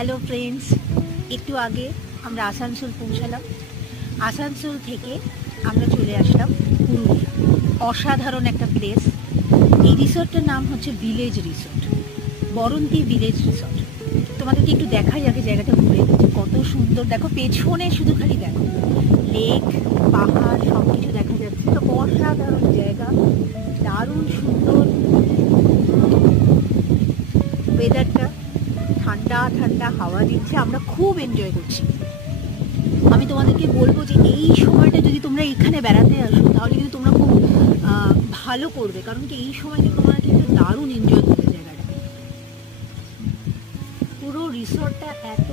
Hello friends, একটু আগে আমরা আসানসোল পৌঁছালাম। আসানসোল থেকে আমরা চলে আসলাম পুরুলিয়া। অসাধারণ একটা প্লেস। এই রিসর্টটার নাম হচ্ছে village resort, Baranti village resort. তোমাদেরকে একটু দেখাই আগে জায়গাটা ঘুরে, কত সুন্দর। দেখো পেছনে শুধু খালি দেখো লেক, পাহাড়, সব কিছু দেখা যাচ্ছে। তো অসাধারণ জায়গা, দারুণ সুন্দর ওয়েদারটা, ঠান্ডা ঠান্ডা হাওয়া দিচ্ছে, আমরা খুব এনজয় করছি। আমি তোমাদেরকে বলবো যে এই সময়টা যদি তোমরা এখানে বেড়াতে আসো তাহলে কিন্তু তোমরা খুব ভালো করবে, কারণ কি এই সময় কিন্তু তোমরা কিন্তু দারুণ এনজয় করবে জায়গাটা। পুরো রিসর্টটা এত